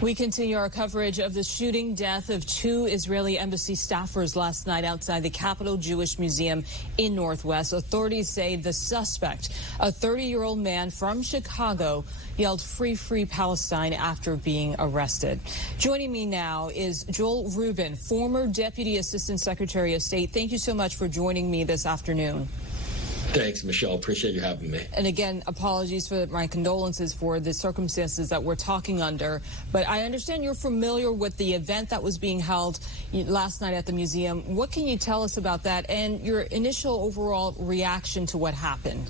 We continue our coverage of the shooting death of two Israeli embassy staffers last night outside the Capitol Jewish Museum in Northwest. Authorities say the suspect, a 30-year-old man from Chicago, yelled "Free, free Palestine" after being arrested. Joining me now is Joel Rubin, former Deputy Assistant Secretary of State. Thank you so much for joining me this afternoon. Thanks, Michelle. Appreciate you having me. And again, apologies for my condolences for the circumstances that we're talking under. But I understand you're familiar with the event that was being held last night at the museum. What can you tell us about that and your initial overall reaction to what happened?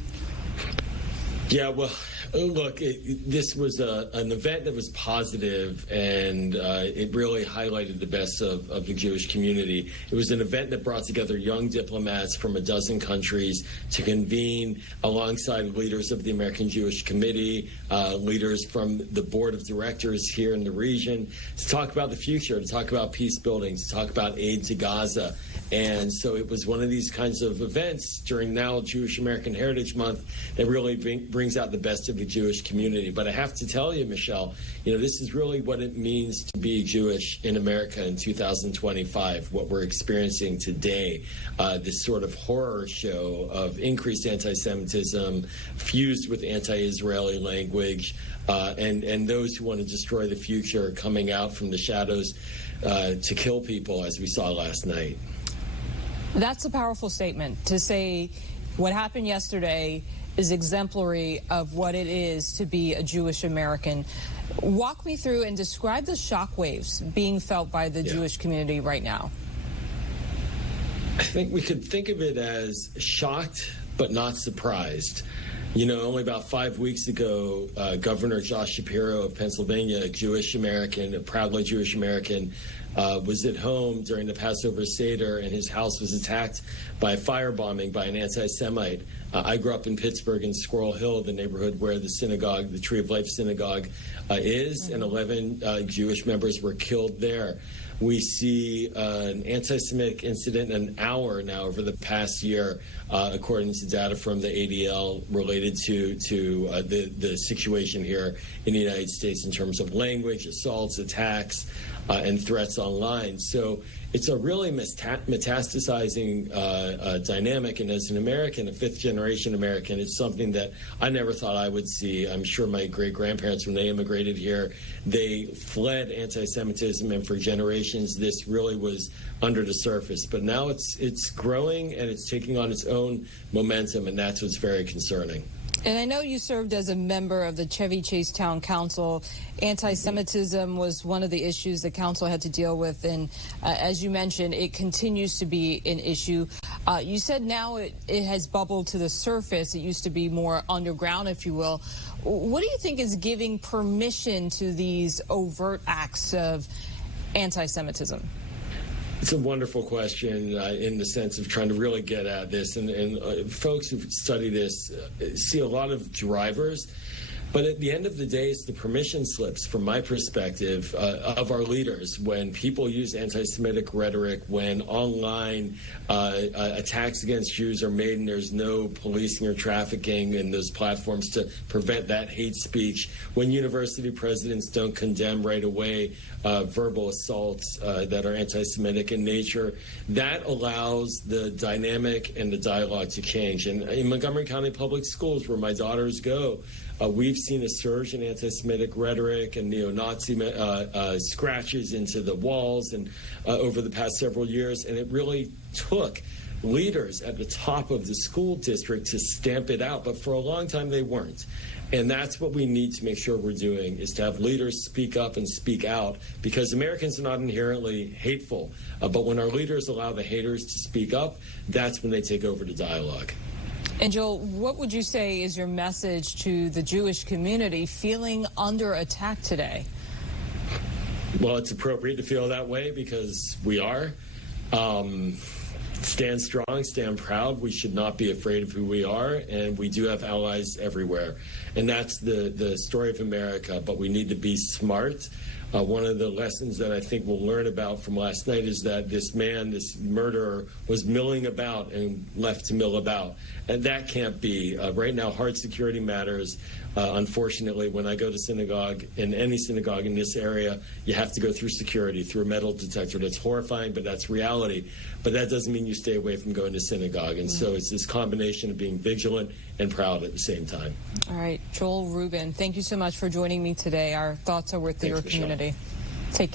Yeah, well, look, this was an event that was positive, and it really highlighted the best of the Jewish community. It was an event that brought together young diplomats from a dozen countries to convene alongside leaders of the American Jewish Committee, leaders from the board of directors here in the region, to talk about the future, to talk about peace building, to talk about aid to Gaza. And so it was one of these kinds of events during now Jewish American Heritage Month that really brings out the best of the Jewish community. But I have to tell you, Michelle, this is really what it means to be Jewish in America in 2025, what we're experiencing today, this sort of horror show of increased anti-Semitism fused with anti-Israeli language, and those who want to destroy the future coming out from the shadows to kill people, as we saw last night. That's a powerful statement to say what happened yesterday is exemplary of what it is to be a Jewish American. Walk me through and describe the shockwaves being felt by the Jewish community right now. I think we could think of it as shocked but not surprised. Only about 5 weeks ago, Governor Josh Shapiro of Pennsylvania, a Jewish American, a proudly Jewish American, was at home during the Passover Seder, and his house was attacked by a firebombing by an anti-Semite. I grew up in Pittsburgh in Squirrel Hill, the neighborhood where the synagogue, the Tree of Life Synagogue, is, and 11 Jewish members were killed there. We see an anti-Semitic incident an hour now over the past year, according to data from the ADL related to the situation here in the United States in terms of language, assaults, attacks, and threats online. So it's a really metastasizing dynamic. And as an American, a fifth-generation American, it's something that I never thought I would see. I'm sure my great-grandparents, when they immigrated here, they fled anti-Semitism, and for generations, this really was under the surface. But now it's growing, and it's taking on its own momentum, and that's what's very concerning. And I know you served as a member of the Chevy Chase Town Council. Anti-Semitism was one of the issues the council had to deal with, and as you mentioned, it continues to be an issue. You said now it has bubbled to the surface. It used to be more underground, if you will. What do you think is giving permission to these overt acts of anti-Semitism? It's a wonderful question in the sense of trying to really get at this. And folks who study this see a lot of drivers. But at the end of the day, it's the permission slips, from my perspective, of our leaders. When people use anti-Semitic rhetoric, when online attacks against Jews are made and there's no policing or trafficking in those platforms to prevent that hate speech, when university presidents don't condemn right away verbal assaults that are anti-Semitic in nature, that allows the dynamic and the dialogue to change. And in Montgomery County Public Schools, where my daughters go, we've seen a surge in anti-Semitic rhetoric and neo-Nazi scratches into the walls and over the past several years, and it really took leaders at the top of the school district to stamp it out, but for a long time they weren't. And that's what we need to make sure we're doing, is to have leaders speak up and speak out, because Americans are not inherently hateful, but when our leaders allow the haters to speak up, that's when they take over the dialogue. And Joel, what would you say is your message to the Jewish community feeling under attack today? Well, it's appropriate to feel that way because we are. Stand strong, stand proud. We should not be afraid of who we are, and we do have allies everywhere. and that's the story of America. But we need to be smart. One of the lessons that I think we'll learn about from last night is that this man, this murderer, was milling about and left to mill about. And that can't be. Right now, hard security matters. Unfortunately, when I go to synagogue, in any synagogue in this area, you have to go through security, through a metal detector. That's horrifying, but that's reality. But that doesn't mean you stay away from going to synagogue. And so it's this combination of being vigilant and proud at the same time. All right. Joel Rubin, thank you so much for joining me today. Our thoughts are with your community.